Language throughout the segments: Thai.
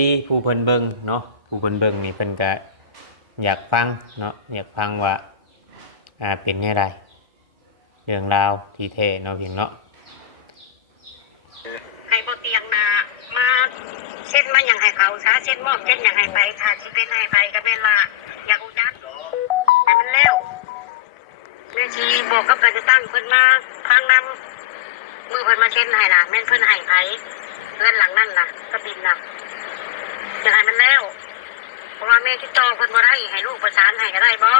ที่ผู้เพิ่นเบิ่งเนาะผู้เพิ่นเบิ่งนี่เพิ่นก็อยากฟังเนาะอยากฟังว่าเป็นแนวใดเรื่องราวที่แท้เนาะเพียงเนาะให้บ่เตียงนามาเช่นมาอย่างให้เขาซะเช่นมอบเช่นอย่างให้ไปถ้าสิเป็นให้ไปก็เป็นว่าอยากรู้จักให้มันแล้วแม่ชีบอกกับการจะตั้งเพิ่นมาพังนำมือเพิ่นมาเช่นให้น่ะแม่นเพิ่นให้ไผเพื่อนหลังนั่นน่ะก็บินน่ะอยากให้มันแล้วเพราะว่าแม่ติดต่อเพิ่นบ่ได้ให้ลูกประสานให้ก็ได้บ่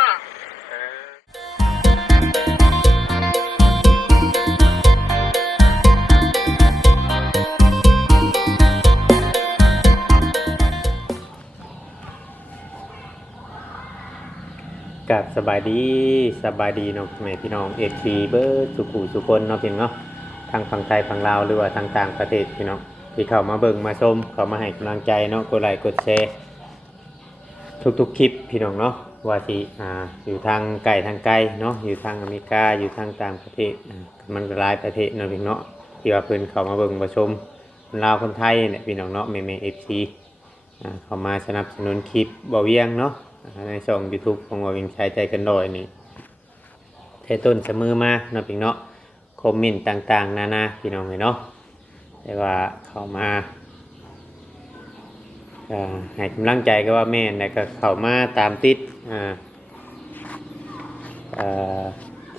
กับสบายดีเนาะแม่พี่น้องFCเบิร์ดสุคนเนาะพี่น้องเนาะทางฝั่งไทยฝั่งลาวหรือว่าทางต่างประเทศพี่น้องที่เข้ามาเบิ่งมาชมเข้ามาให้กำลังใจเนาะกดไลค์กดแชร์ทุกคลิปพี่น้องเนาะว่าสิอยู่ทางไกลเนาะอยู่ทางอเมริกาอยู่ทางต่างประเทศมันหลายประเทศเนาะพี่น้องเนาะที่ว่าเพิ่นเข้ามาเบิ่งมาชมคนลาวคนไทยเนี่ยพี่น้องเนาะแม่ๆ FC เข้ามาสนับสนุนคลิปบ่เวียงเนาะในช่อง YouTube ของบ่เวียงชายใจกันดอยนี่เทต้นเสมอมาเนาะพี่เนาะคอมเมนต์ต่างๆนานาพี่น้องเนาะแต่ว่าเข้ามาให้กำลังใจก็ว่าแม่แล้วก็เข้ามาตามติด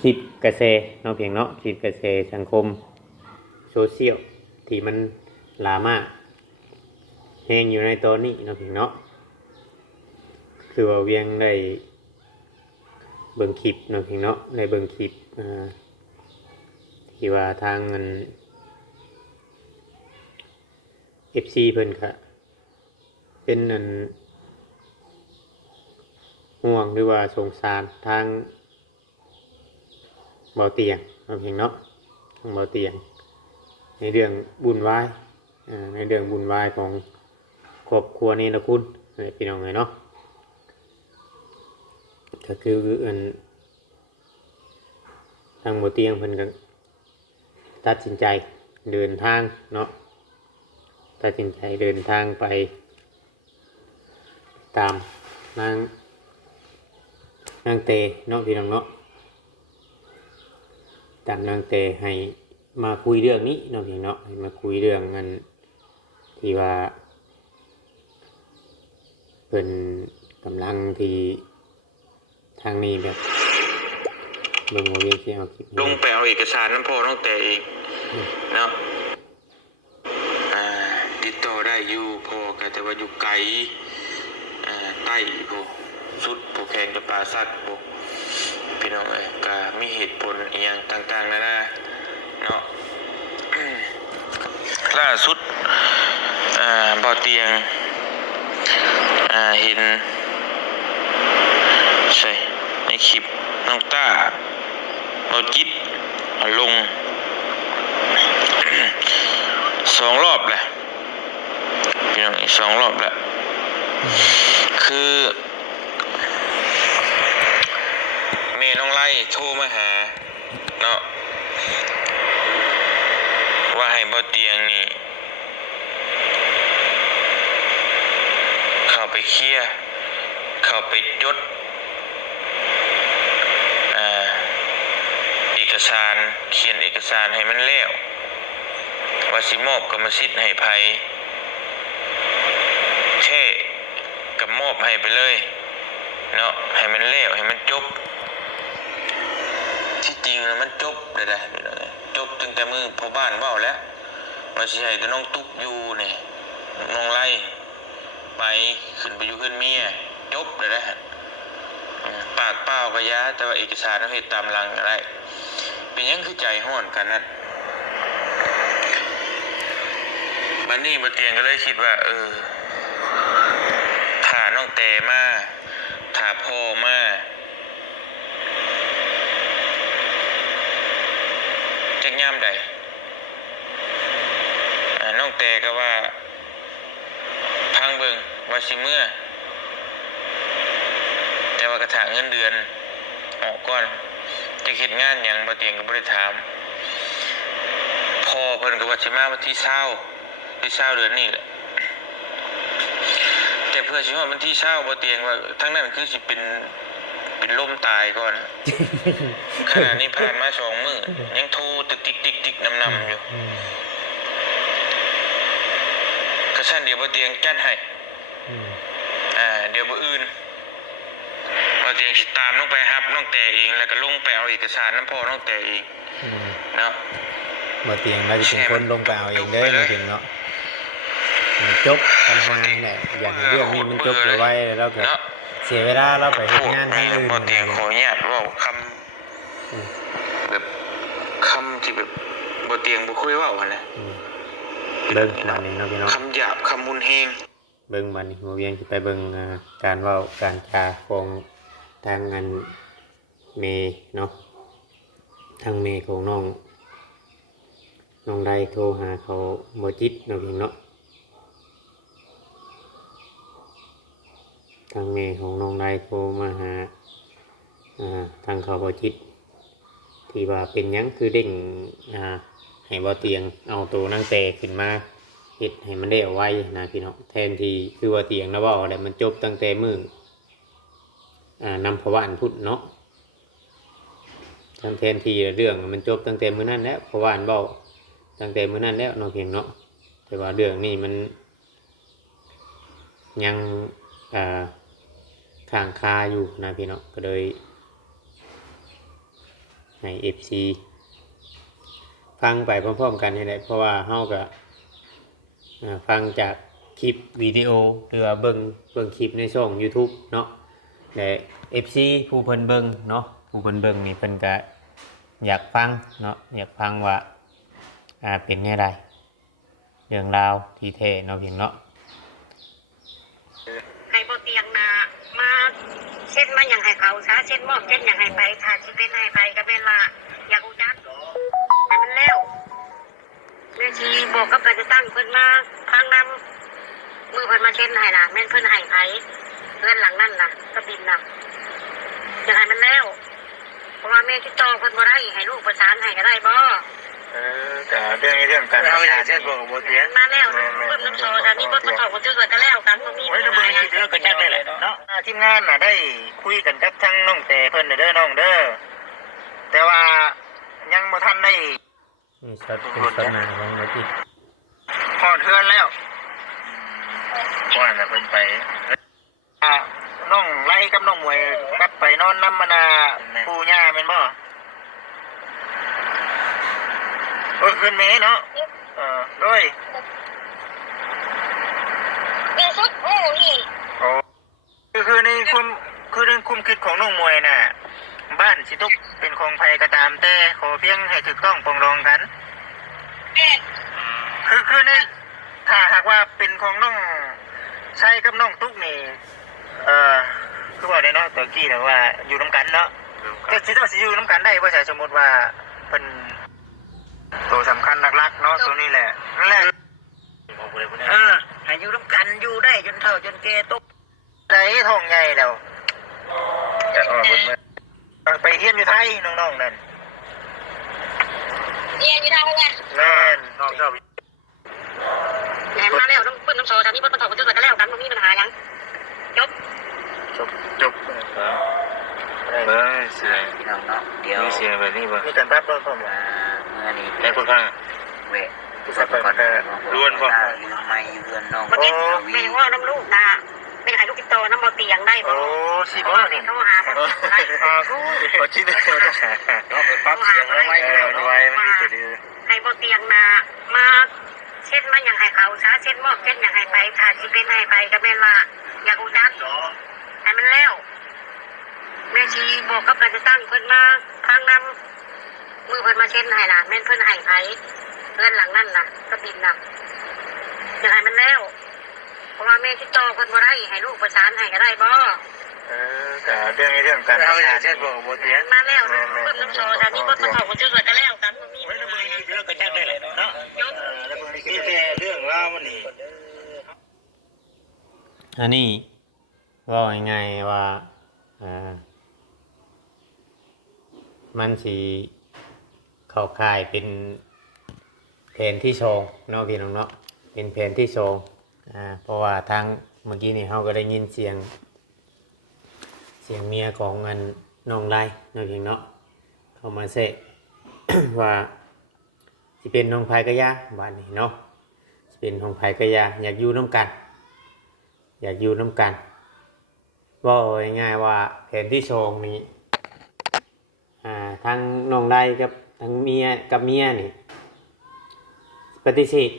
คลิปกระแสเนาะเพียงเนาะคลิปกระแสสังคมโซเชียลที่มันหลามากแฮงอยู่ในตอนนี้เนาะเพียงเนาะคือว่าเวียงได้เบิ่งคลิปเนาะเพียงเนาะได้เบิ่งคลิปที่ว่าทางเงิน FC เพิ่นค่ะเป็นอันห่วงหรือว่าสงสารทางเบาเตียงเนาะเพียงเนาะทางเบาเตียงในเรื่องบุญวายในเรื่องบุญวายของครอบครัวนี้นะคุณพี่น้องเนาะก็คือทางเบาเตียงเพิ่นก็ตัดสินใจเดินทางเนาะตัดสินใจเดินทางไปตามนางเตเนาะพี่น้องเนาะตามนางเตให้มาคุยเรื่องนี้เนาะพี่น้องให้มาคุยเรื่องเงินที่ว่าเป็นกำลังที่ทางนี้แบบเบิ่งว่าเวียงสิเอาคลิปลงไปเอาเอกสารน้ำพ่อน้องแต่เองเนาะติดต่อได้อยู่พอกันแต่ว่าอยู่ไกลใต้พวกสุดพวกแข่งกับปลาสัตว์พวกพี่น้องก็มีเหตุผลอีกอย่างต่างๆนะเนาะล่าสุดบ่อเตียงเห็นใช่ในคลิปน้องต้าเราจิตลง2 รอบแหละพี่น้อง2 รอบแหละคือเมย์น้องไล่โทรมาหาเนาะว่าให้บ่เตียงนี่เข้าไปเคลียร์เข้าไปจดเอกสารเขียนเอกสารให้มันแล้วว่าสิมอบกรรมสิทธิ์ให้ไผแค่กับมอบให้ไปเลยเนาะให้มันแล้วให้มันจบที่จริงแล้วมันจบเลยนะจบตั้งแต่มือพ่อบ้านเว้าแล้วว่าสิให้แต่น้องตุ๊กอยู่นี่น้องไล่ไปขึ้นไปอยู่ขึ้นเมียจบเลยนะปากเปล่าก็ยาแต่ว่าเอกสารเราเฮ็ดตามหลังก็ได้เป็นยังคือใจห้อนกันนั่นบัดนี้บ่เตียงก็เลยคิดว่าถ้าน้องแต่มาถ้าพ่อมาจักยามใดน้องแต่ก็ว่าพังเบิ่งว่าสิเมื่อแต่ว่ากระถางเงินเดือนออกก่อนจะเฮ็ดงานหยังบ่เตียงก็บ่ได้ถามพ่อเพิ่นก็ว่าสิมาวันที่20เดือนนี้แหละ เพื่อสิว่ามันที่เช้าบ่เตียงว่าทั้งนั้นคือสิเป็นลมตายก่อน ขณะนี้ผ่านมา2 มื้อยังโทรติ๊กๆๆนำๆอยู่ก็ซั่นเดี๋ยวบ่เตียงจัดให้เดี๋ยวบ่อื่นบ่เตียงสิตามลงไปรับน้องแต่เองแล้วก็ลงไปเอาเอกสารนำพ่อน้องแต่เองเนาะ บ่เตียงเราจะเป็นคนลงไปเอาเองเด้อบ่เตียงเนาะจบปัญหานี่แหละอยากให้เรื่องนี้มันจบไวๆแล้วก็เสียเวลาเราไปเฮ็ดงานทางอื่น บ่เตียงขออนุญาตเว้าคำแบบคำที่แบบบ่เตียงบ่คุยเว้าหั่นแหละ เบิ่งบัดนี้เนาะพี่น้อง คำหยาบคำมุนแฮง เบิ่งบัดนี้บ่เวียงสิไปเบิ่งการเว้าการจาของทางงานเมเนาะทางเมของน้องใดโทรหาเขาบ่จิตเนาะพี่เนาะทางเมของน้องใดโทรมาหาทางเขาบ่จิตที่ว่าเป็นหยังคือเด้งให้บ่เตียงเอาตัวนั่งแต่ขึ้นมาเฮ็ดให้มันได้เอาไว้นะพี่น้องแทนที่คือว่าเตียงนะเว้าแล้วมันจบตั้งแต่มื้อนำพระว่านพุทธเนาะแทนที่เรื่องมันจบตั้งแต่มื้อนั้นแล้วพระว่านเว้าตั้งแต่มื้อนั้นแล้วเนาะเพียงเนาะแต่ว่าเรื่องนี้มันยังค้างคาอยู่นะพี่น้องก็เลยให้ FC ฟังไปพร้อมๆกันนี่แหละเพราะว่าเฮาก็ฟังจากคลิปวิดีโอหรือว่าเบิ่งคลิปในช่อง YouTube เนาะและ FC ผู้เพิ่นเบิ่งเนาะผู้เพิ่นเบิ่งนี่เพิ่นก็อยากฟังเนาะอยากฟังว่าเป็นแนวใดเรื่องราวที่แท้เนาะเพียงเนาะ ให้บ่เตียงนะมาเช่นมาอย่างให้เขาซะเช่นมอบเช่นอย่างให้ไปถ้าสิเป็นให้ไปก็เป็นว่าอยากรู้จักให้มันแล้วแม่ชีบอกกับการจะตั้งเพิ่นมาทางนำมือเพิ่นมาเช่นให้น่ะแม่นเพิ่นให้ไผเพื่อนหลังนั่นน่ะก็บินน่ะอยากให้มันแล้วเพราะว่าแม่ติดต่อเพิ่นบ่ได้ให้ลูกประสานให้ก็ได้บ่ แต่เรื่องการประสานเช่นบอกบ่เตียง มาแล้วเพิ่นน้ำโซดานี่เพิ่นมาถอดคนชื่อก็แล้วกันบ่มี โอ้ยระเบิดสิเด้อก็จักได้แหละเนาะ ทีมงานน่ะได้คุยกันกับทั้งน้องแต่เพิ่นน่ะเด้อน้องเด้อแต่ว่ายังบ่ทันได้ นี่ช็อตเป็นช็อตหน้าของเมื่อกี้ ฮอดเฮือนแล้ว ว่าน่ะเพิ่นไป น้องไล่กับน้องมวยกลับไปนอนนำมานาปู่ย่าแม่นบ่คืนแม่เนาะโดย มีสุดโอ้นี่ คือในความคิดของน้องมวยน่ะบ้านสิตกเป็นของไผก็ตามแต่ขอเพียงให้ถูกต้องปรองดองกัน แม่ คือในถ้าหากว่าเป็นของน้องใช่กับน้องตุ๊กนี่คือว่าได้เนาะตะกี้นะว่าอยู่น้ำกันเนาะแต่สิต้องสิอยู่น้ำกันได้บ่ใช่สมมติว่าเป็นตัวสำคัญหลักๆเนาะตัวนี้แหละนั่นแหละให้อยู่น้ำกันอยู่ได้จนเฒ่าจนแก่ตก ได้ท้องใหญ่แล้วจะออกไปเฮียนอยู่ไทยน้องๆนั่น เรียนอยู่ทางไง แม่นน้องชอบ แหมมาแล้วต้องเพิ่นน้ำโซดานี่เพิ่นมาถอดคนชื่อก็แล้วกันบ่มีปัญหาหยังจบ จบเสียง พี่น้องเนาะเดี๋ยว มีเสียงแบบนี้บ่ มีการรับรองผม เมื่อนี้ ได้พูดข้าง เวะสักก่อนลืมไม่เรือนน้อง เมื่อกี้แม่ว่าน้ำลูกนะเป็นให้ลูกติดต่อน้ำบ่เตียงได้บ่ โอ้สิบ่ นี่โทรหาเพิ่นได้ ขอคิดเลย เราไปปรับเสียงไว้ไว้มันมีตัวนี้ ให้บ่เตียงนะมาเช่นมาอย่างให้เขาซะเช่นมอบเช่นอย่างให้ไปถ้าสิเป็นให้ไปก็แม่นว่าอยากรู้จักให้มันแล้วแม่ชีบอกกับการจะตั้งเพิ่นมาทางนำมือเพิ่นมาเช่นให้น่ะแม่นเพิ่นให้ไผเพื่อนหลังนั่นน่ะก็บินน่ะอยากให้มันแล้วเพราะว่าแม่ติดต่อเพิ่นบ่ได้ให้ลูกประสานให้ก็ได้บ่ แต่เรื่องการประสาน เช่นบอกบ่เตียง มาแล้วเพิ่นน้ำโซดานี่เพิ่นมาถอดคนชื่อก็แล้วกันบ่มีปัญหาหยัง เรื่องก็จักได้แหละเนาะ ยก มีแต่เรื่องราวมันนี่ อันนี้ว่าง่ายๆว่ามันสีเข้าค่ายเป็นแผนที่โชงเนาะพี่น้องเนาะเป็นแผนที่โชงเพราะว่าทาง เมื่อกี้นี่เขาก็ได้ยินเสียงเมียของอันน้องไล่น้องเพียงเนาะเข้ามาเสะ ว่าสิเป็นน้องไผกะยาบ้านนี้เนาะสิเป็นน้องไผกะยาอยากอยู่น้ำกันอยากอยู่น้ำกันว่าง่ายๆว่าแผนที่สองนี้ทั้งน้องไล่กับทั้งเมียกับเมียนี่ปฏิเสธ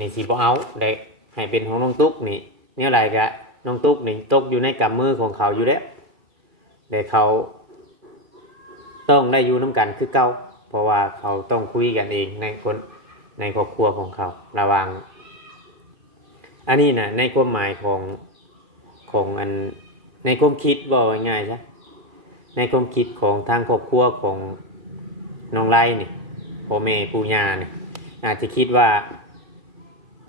นี่สิบ่เอาได้ให้เป็นของน้องตุ๊กนี่เนี่ยอะไรกะน้องตุ๊กนี่ตกอยู่ในกำมือของเขาอยู่แล้วแต่เขาต้องได้อยู่น้ำกันคือเก่าเพราะว่าเขาต้องคุยกันเองในครอบครัวของเขาระวังอันนี้นะในความหมายของอันในความคิดว่าง่ายๆใช่ในความคิดของทางครอบครัวของน้องไล่นี่พ่อแม่ปู่ย่านี่อาจจะคิดว่า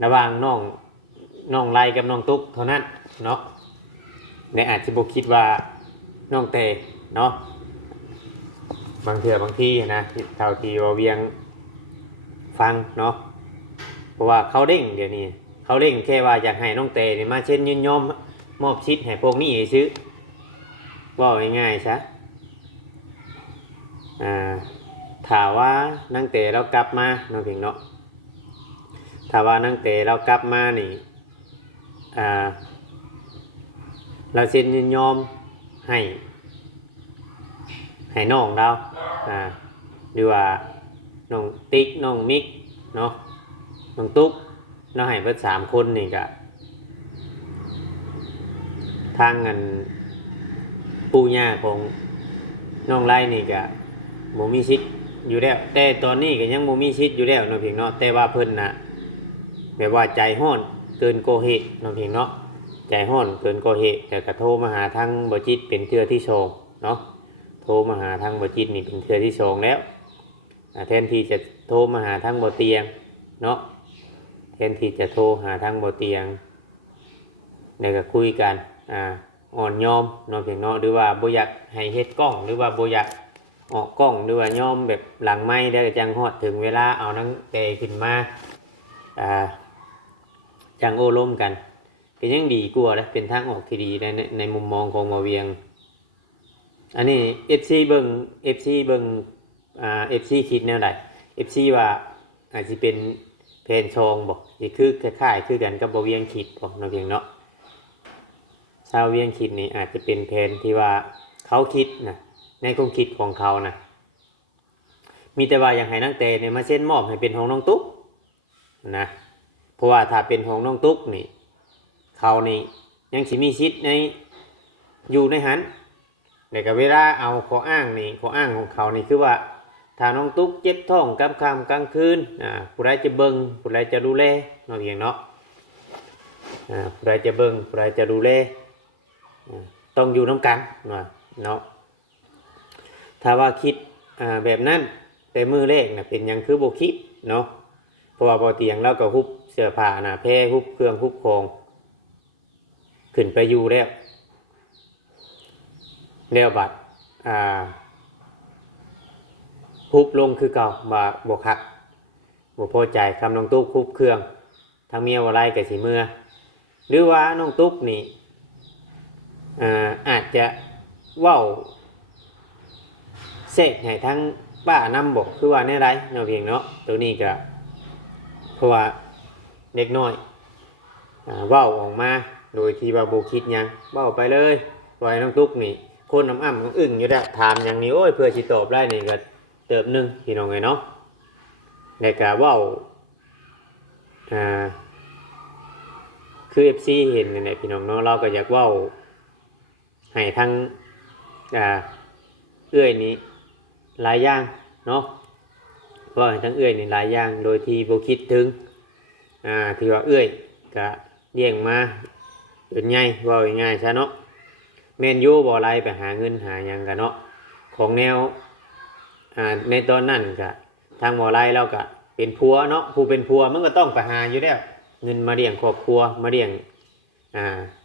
ระหว่างน้องไล่กับน้องตุ๊กเท่านั้นเนาะในอาจจะบอกคิดว่าน้องเตเนาะบางทีนะเท่าที่ว่าเวียงฟังเนาะเพราะว่าเขาเร่งเดี๋ยวนี้เขาเร่งแค่ว่าอยากให้น้องเตนี่มาเช่นยินยอมมอบชิดให้พวกนี้ซื้อว่าง่ายๆใช่ถามว่านังเตเรากลับมาน้องเพียงเนาะถ้าว่านังเตเรากลับมานี่เราเซ็นยินยอมให้น้องเราหรือว่าน้องติ๊กน้องมิกเนาะน้องตุ๊กเราให้เพิ่น3 คนนี่ก็ทางเงินปู่ย่าของน้องไล่นี่ก็บ่มีสิทธิ์อยู่แล้วแต่ตอนนี้ก็ยังบ่มีสิทธิ์อยู่แล้วเนาะเพียงเนาะแต่ว่าเพิ่นน่ะแบบว่าใจร้อนเกินกว่าเหตุเนาะเพียงเนาะใจร้อนเกินกว่าเหตุแต่ก็โทรมาหาทางบ่จิตเป็นเทื่อที่2เนาะโทรมาหาทางบ่จิตนี่เป็นเทื่อที่2แล้วแทนที่จะโทรมาหาทางบ่เตียงเนาะแทนที่จะโทรหาทางบ่เตียงแล้วก็คุยกันอ่อนยอมเนาะเพียงเนาะหรือว่าบ่อยากให้เฮ็ดกล้องหรือว่าบ่อยากออกกล้องหรือว่ายอมแบบหลังไม้ได้จังฮอดถึงเวลาเอานังเตขึ้นมาจังโอ้ล้มกันก็ยังดีกว่าเลยเป็นทางออกที่ดีในมุมมองของหมอเวียงอันนี้ FC เบิ่ง FC คิดแนวใด FC ว่าอาจสิเป็นแผนชองบ่สิคือคล้ายๆคือกันกับบ่เวียงคิดบ่เนาะเพียงเนาะชาวเวียงคิดนี่อาจจะเป็นแผนที่ว่าเขาคิดนะในความคิดของเขานะมีแต่ว่าอยากให้นักเตะเนี่ยมาเซ็นมอบให้เป็นของน้องตุ๊กนะเพราะว่าถ้าเป็นของน้องตุ๊กนี่เขานี่ยังสิมีสิทธิ์ในอยู่ในหันแต่กับเวลาเอาข้ออ้างของเขานี่คือว่าถ้าน้องตุ๊กเจ็บท้องกลางค่ำกลางคืนผู้ใดจะเบิ่งผู้ใดจะดูแลเนาะเพียงเนาะผู้ใดจะเบิ่งผู้ใดจะดูแลต้องอยู่น้ำกันเนาะถ้าว่าคิดแบบนั้นแต่มือแรกนะเป็นยังคือโบคิดเนาะเพราะว่าพอเตียงแล้วก็ฮุบเสื้อผ้านะแพร่ฮุบเครื่องฮุบของขึ้นไปอยู่แล้วบัดฮุบลงคือเก่าว่าบกหักบ่พอใจคำน้องตุ๊กฮุบเครื่องทั้งเมียว่าไรกับสีเมื่อหรือว่าน้องตุ๊กนี่อาจจะเว้าเสกให้ทั้งป้านำบอกคือว่าในไรเนาะเพียงเนาะตัวนี้ก็เพราะว่าเด็กน้อยเว้าออกมาโดยที่ว่าโบคิดยังเว้าไปเลยปล่อยน้องตุ๊กนี่คนน้ำอ้ำอึ้งอยู่แล้วถามอย่างนี้โอ้ยเพื่อสิตอบได้นี่ก็เติบนึงพี่น้องไงเนาะในการเว้าคือ FC เห็นเนี่ยพี่น้องเนาะเราก็อยากเว้าให้ทั้งเอื้อยนี้หลายอย่างเนาะว่าทั้งเอื้อยนี่หลายอย่างโดยที่บ่คิดถึงที่ว่าเอื้อยก็เลี้ยงมาเป็นไงว่าง่ายๆซะเนาะแม่นอยู่บ่ไรไปหาเงินหาหยังกันเนาะของแนวในตอนนั้นก็ทางบ่ไรเราก็เป็นผัวเนาะผู้เป็นผัวมันก็ต้องไปหาอยู่แล้วเงินมาเลี้ยงครอบครัวมาเลี้ยง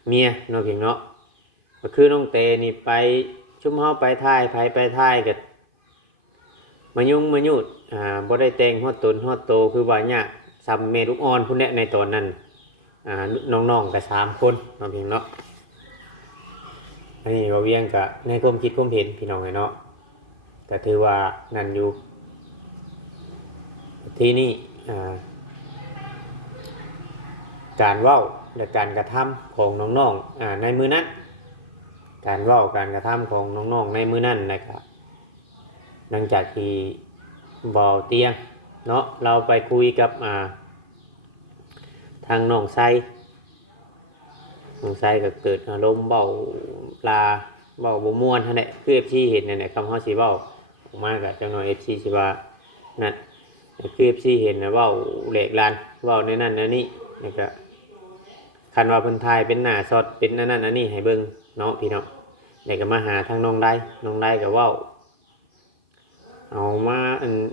เมียเนาะเพียงเนาะก็คือน้องเตนี่ไปชุมเฮาไปท้ายไปท้ายก็มายุ่งมายุดบ่ได้แต่งฮอดตนฮอดโตคือว่าเนี่ยซ้ำเมลูกอ่อนพุ่นแหละในตอนนั้น น้องๆก็3คนเนาะพี่เนาะอันนี้บ่เวียงก็ในความคิดความเห็นพี่น้องเนาะก็ถือว่านั่นอยู่ที่นี่การเว้าและการกระทำของน้องๆในมือนั้นการเว้าการกระทำของน้องๆในมือนั้นนะครับหลังจากที่บ่อเตียงเนาะเราไปคุยกับทางน้องไซก็เกิดอารมณ์เบาลาเบาบ่ม่วนนั่นแหละคือ FC เห็นนั่นแหละคำเฮาสิเว้าออกมาก็จังหน่อย FC สิว่านั่นคือ FC เห็นนะเว้าแหลกลานเว้าในนั้นในนี้นี่ก็คันว่าเพิ่นถ่ายเป็นหน้าสดเป็นนั่นอันนี้ให้เบิ่งเนาะพี่น้องแล้วก็มาหาทางน้องได้ก็เว้าเอามา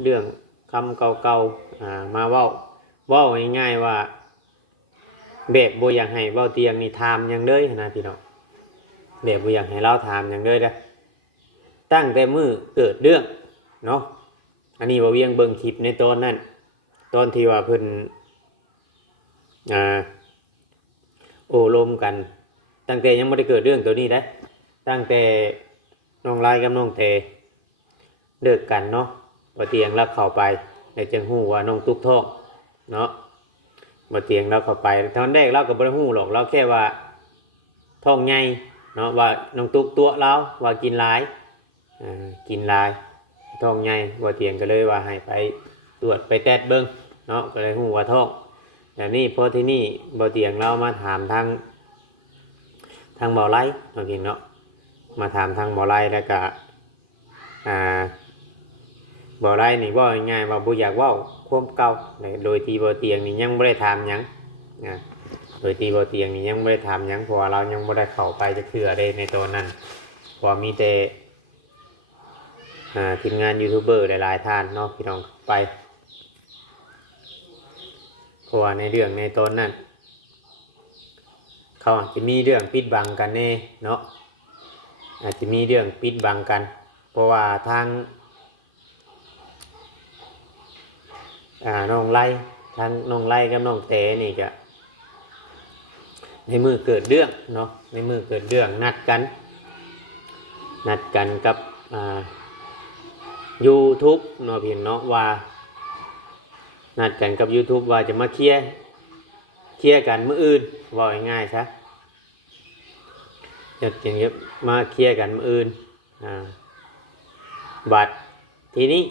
เรื่องคำเก่าๆมาเว้าง่ายๆว่าแบบบ่อยากให้เว้าเตียงนี่ถามหยังเลยนะพี่น้องแบบบ่อยากให้เราถามหยังเลยเด้อตั้งแต่มื้อเกิดเรื่องเนาะอันนี้บ่เวียงเบิ่งคลิปในตอนนั้นตอนที่ว่าเพิ่นโอ้ลมกันตั้งแต่ยังบ่ได้เกิดเรื่องตัวนี้เด้ตั้งแต่น้องลายกับน้องเตเลิกกันเนาะบ่เตียงแล้วเข้าไปได้จังฮู้ว่าน้องตุ๊กท้องเนาะบ่เตียงแล้วเข้าไปตอนแรกเราก็บ่ได้ฮู้หรอกเราแค่ว่าท้องใหญ่เนาะว่าน้องตุ๊กตัวเราว่ากินหลายท้องใหญ่บ่เตียงก็เลยว่าให้ไปตรวจไปแตดเบิ่งเนาะก็เลยฮู้ว่าท้องแต่นี่พอที่นี่บ่เตียงเรามาถามทางบ่อไร่เนาะพี่เนาะมาถามทางบ่อไร่แล้วก็บ่อไร่นี่ว่าง่ายๆว่าบ่อยากเว้าความเก่าโดยที่บ่เตียงนี่ยังบ่ได้ถามหยังโดยที่บ่เตียงนี่ยังบ่ได้ถามหยังเพราะว่าเรายังบ่ได้เข้าไปจักเทื่อได้ในตอนนั้นเพราะมีแต่ทีมงานยูทูบเบอร์หลายๆท่านเนาะพี่น้องไปเพราะว่าในเรื่องในตอนนั้นเขาอาจจะมีเรื่องปิดบังกันแน่เนาะอาจจะมีเรื่องปิดบังกันเพราะว่าทางน้องไล่กับน้องเตนี่ก็ในมือเกิดเรื่องเนาะในมือเกิดเรื่องนัดกันกับYouTube เนาะพี่เนาะว่านัดกันกับ YouTube ว่าจะมาเคลียร์กันมื้ออื่นว่าง่ายๆซะจะเกี่ยวกับมาเคลียร์กันมื้ออื่นบัดทีนี้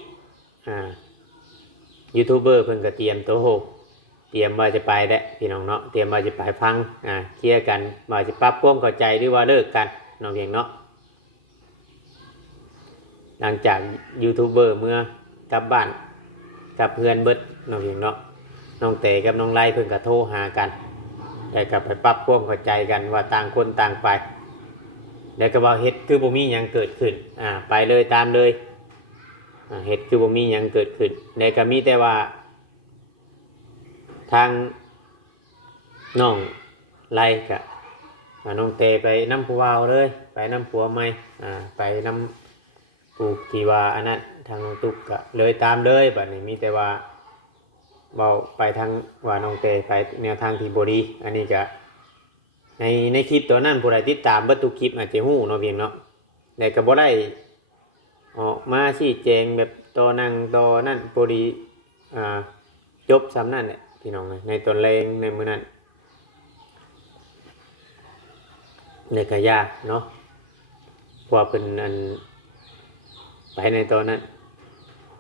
ยูทูบเบอร์เพิ่นก็เตรียมตัวโหเตรียมว่าจะไปแหละพี่น้องเนาะเตรียมว่าจะไปฟังเคลียร์กันว่าจะปรับความเข้าใจหรือว่าเลิกกันน้องเพียงเนาะหลังจากยูทูบเบอร์เมื่อกลับบ้านกับเพื่อนเบิดน้องเพียงเนาะน้องเต๋กับน้องไล่เพิ่นก็โทรหากันแล้วก็ไปปรับความเข้าใจกันว่าต่างคนต่างไปแล้วก็ว่าเฮ็ดคือบ่มีหยังเกิดขึ้นไปเลยตามเลยเฮ็ดคือบ่มีหยังเกิดขึ้นแล้วก็มีแต่ว่าทางน้องไล่กับน้องเตไปน้ำผัวเอาเลยไปน้ำผัวใหม่ไปน้ำปูที่ว่าอันนั้นทางน้องตุ๊กก็เลยตามเลยบัดนี้มีแต่ว่าเบาไปทางว่าน้องเตไปแนวทางที่บ่ดีอันนี้ก็ในคลิปตัวนั้นผู้ใดติดตามเบิดทุกคลิปอาจจะฮู้เนาะเพียงเนาะแต่ก็บ่ได้ออกมาชี้แจงแบบตัวนั่นบ่ดีจบซ้ำนั่นแหละพี่น้องในตอนแรงในมื้อนั้นในกะยาเนาะเพราะเป็นอันไปในตอนนั้น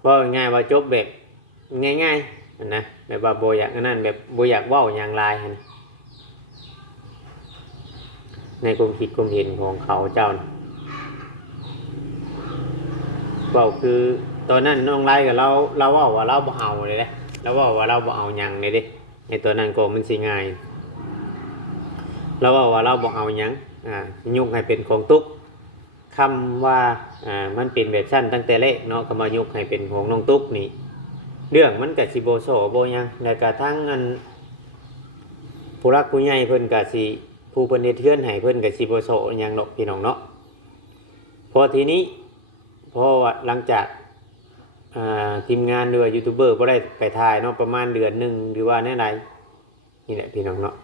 ว่าง่ายว่าจบแบบง่ายๆนะแบบว่าโบอยากนั่นแบบโบอยากว่าอย่างไรในความคิดความเห็นของเขาเจ้านะว่าคือตอนนั้นน้องไล่กับเราว่าเราบ่เอาเลยนะเราว่าเราบ่เอาหยังเลยดิในตัวนั้นก็มันสิง่ายเราว่าเราบ่เอาหยังยุกให้เป็นของตุ๊กคำว่ามันเป็นแบบสั้นตั้งแต่เละเนาะคำว่ายุกให้เป็นของน้องตุ๊กนี่เรื่องมันกับสิโบโซโบยังแล้วก็ทั้งอันผู้รักผู้ใหญ่เพิ่นกับสิผู้เพิ่นเฮ็ดเทือนให้เพิ่นกับสิโบโซยังเนาะพี่น้องเนาะพอทีนี้พอหลังจากทีมงานหรือว่ายูทูบเบอร์บ่ได้ไปถ่ายเนาะประมาณเดือนหนึ่งหรือว่าแน่ไรนี่แหละพี่น้องเนาะ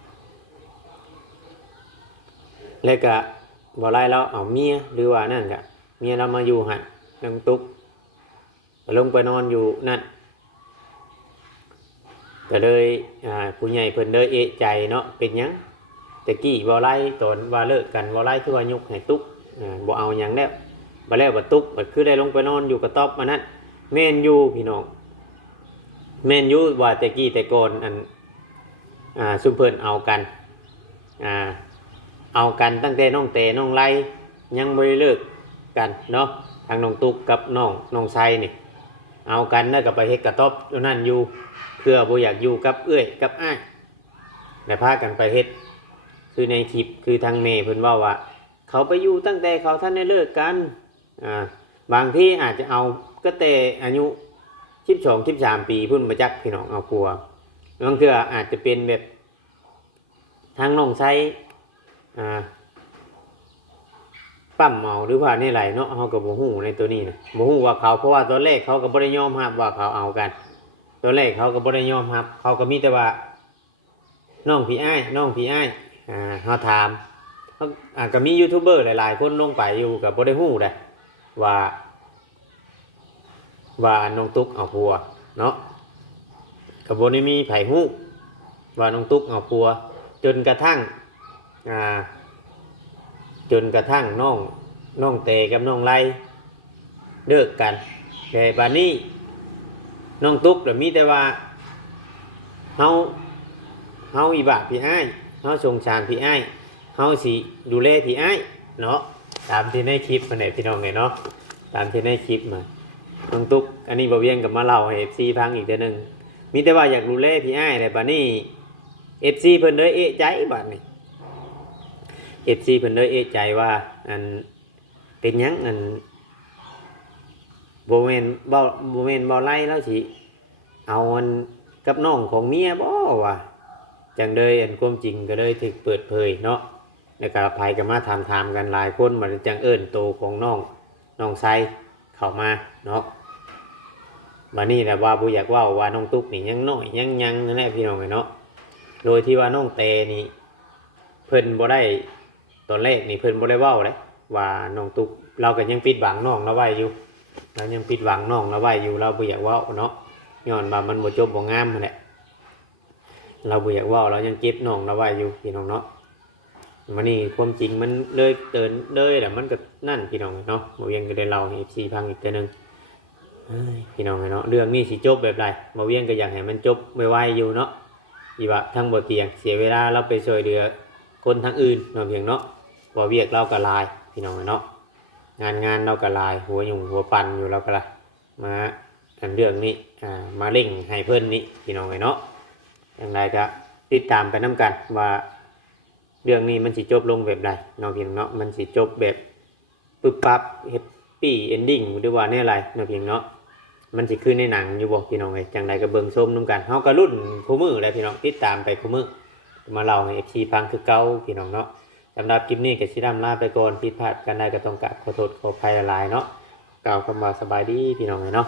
แล้วก็บ่ไล่เราเอาเมียหรือว่านั่นก็เมียเรามาอยู่หั่นน้องตุ๊กก็ลงไปนอนอยู่นั่นก็เลยผู้ใหญ่เพิ่นเลยเอะใจเนาะเป็นหยังแต่กี้บ่ไล่ตอนว่าเลิกกันบ่ไล่คือว่ายกให้ตุ๊กบ่เอาหยังแล้วบ่แล้วบ่ตุ๊กก็คือได้ลงไปนอนอยู่กระต๊อบอันนั้นแม่นอยู่พี่น้องแม่นอยู่ว่าแต่กี้แต่ก่อนอันซุมเพิ่นเอากันเอากันตั้งแต่น้องเตน้องไล่ยังบ่ได้เลิกกันเนาะทางน้องตุ๊กกับน้องไซนี่เอากันแล้วก็ไปเฮ็ดกระต๊อบอยู่นั่นอยู่เพื่อบ่อยากอยู่กับเอื้อยกับอ้ายได้พากันไปเฮ็ดคือในคลิปคือทางเมย์เพิ่นเว้าว่าเขาไปอยู่ตั้งแต่เขาท่านได้เลิกกันบางที่อาจจะเอาก็แต่อายุ12 13ปีพุ่นมาจักพี่น้องเอาผัวบางเทื่ออาจจะเป็นแบบทางน้องไซปั้มเมาหรือว่านี่ไรเนาะเขาก็บ่ฮู้ในตัวนี้นะบ่ฮู้ว่าเขาเพราะว่าตอนแรกเขาก็บ่ได้ยอมรับว่าเขาเอากันตอนแรกเขาก็บ่ได้ยอมรับเขาก็มีแต่ว่าน้องพี่อ้ายน้องพี่อ้ายเขาถามก็มียูทูบเบอร์หลายๆคนลงไปอยู่ก็บ่ได้ฮู้ได้ว่าน้องตุ๊กเอาผัวเนาะก็บ่ได้มีไผฮู้ว่าน้องตุ๊กเอาผัวจนกระทั่งน้องเตกับน้องไล่เลิกกันแต่บัดนี้น้องตุ๊กมีแต่ว่าเฮาอีบะพี่อ้ายเฮาสงสารพี่อ้ายเฮาสิดูแลพี่อ้ายเนาะตามที่ในคลิปมาไหนพี่น้องไงเนาะตามที่ในคลิปมาน้องตุ๊กอันนี้บ่เวียงกับมาเล่าให้ FC ฟังอีกเทื่อนึงมีแต่ว่าอยากดูแลพี่อ้ายแต่บัดนี้ FC เพิ่นเลยเอะใจบัดนี้ FC เพิ่นเลยเอะใจว่าอันเป็นหยังอันบ่แม่นบ่ไล่แล้วสิเอาอันกับน้องของเมียบ่วะจังเลยอันความจริงก็เลยถูกเปิดเผยเนาะแล้วก็ภัยก็มาถามกันหลายคนมาจังเอิ้นโตของน้องไซเข้ามาเนาะบัดนี้แหละว่าบ่อยากเว้าว่าน้องตุ๊กนี่ยังน้อยยังนั่นแหละพี่น้องเนาะโดยที่ว่าน้องเตนี่เพิ่นบ่ได้ตอนแรกนี่เพิ่นบ่ได้เว้าเลยว่าน้องตุ๊กเราก็ยังปิดบังน้องเราไว้อยู่เรายังปิดบังน้องเราไว้อยู่เราบ่อยากเว้าเนาะย้อนว่ามันบ่จบบ่งามนั่นแหละเราบ่อยากเว้าเรายังเก็บน้องเราไว้อยู่พี่น้องเนาะวันนี้ความจริงมันเลยเตือนเลยแหละมันก็นั่นพี่น้องเนาะบ่เวียงก็ได้เล่าให้ FC ฟังอีกเทื่อนึงพี่น้องเนาะเรื่องนี้สิจบแบบใดบ่เวียงก็อยากให้มันจบไวๆอยู่เนาะอีว่าทั้งบ่เตียงเสียเวลาเราไปช่วยเหลือคนทางอื่นเนาะเพียงเนาะบ่เวียกเราก็ลายพี่น้องเนาะงานเราก็ลายหัวยุ่งหัวปั่นอยู่เราก็ละมาเรื่องนี้มาเร่งให้เพิ่นนี้พี่น้องเนาะอย่างไรก็ติดตามไปนํกันว่าเรื่องนี้มันสิจบลงแบบใดเนาะพี่น้องเนาะมันสิจบแบบปึ๊บปั๊บแฮปปี้เอนดิ้งหรือว่าแนวไรเนาะพี่น้องเนาะมันสิคือในหนังอยู่บ่พี่น้องจังใดก็เบิ่งชมนํกันเฮาก็รุ่นคู่มือแหละพี่น้องติดตามไปคู่มือมาเล่าให้ FC ฟังคือเก่าพี่น้องเนาะสำหรับคลิปนี้ก็สิดำลาไปก่อนผิดพลาดกันได้ก็ต้องกราบขอโทษขออภัยหลายๆเนาะกล่าวคำว่าสบายดีพี่น้องเนาะ